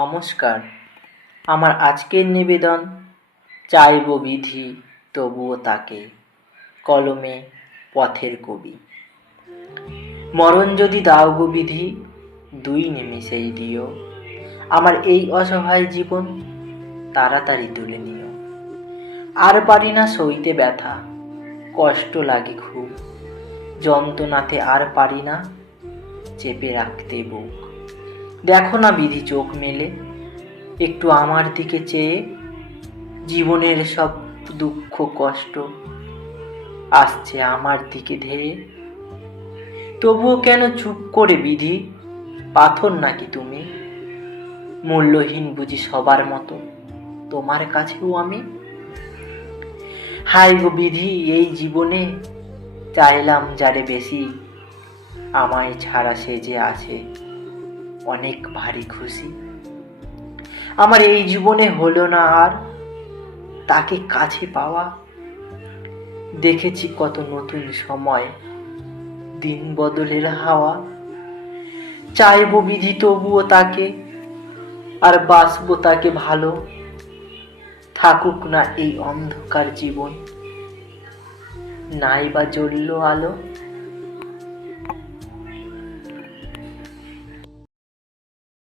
নমস্কার। আমার আজকের নিবেদন, চাইব বিধি, তবুও তাকে, কলমে পথের কবি। মরণ যদি দাও গো বিধি, দুই নিমিষেই দিও। আমার এই অসহায় জীবন তাড়াতাড়ি তুলে নিও। আর পারি না সইতে ব্যথা, কষ্ট লাগে খুব। যন্ত্রণাতে আর পারি না, চেপে রাখতে বুক। দেখো না বিধি চোখ মেলে। একটু আমার দিকে চেয়ে জীবনের সব দুঃখ কষ্ট আসছে আমার দিকে ধেয়ে। তবুও কেন চুপ করে বিধি? পাথর নাকি তুমি? মূল্যহীন বুঝি সবার মতো। তোমার কাছেও আমি? হাই গো বিধি, এই জীবনে চাইলাম যারে বেশি আমায় ছাড়া সে যে আছে। অনেক ভারী খুশি। আমার এই জীবনে হলো না আর তাকে কাছে পাওয়া। দেখেছি কত নতুন সময়, দিন বদলের হাওয়া। চাইব বিধি তবুও তাকে, আর বাসবো তাকে ভালো। থাকুক না এই অন্ধকার জীবন। নাই বা জ্বললো আলো।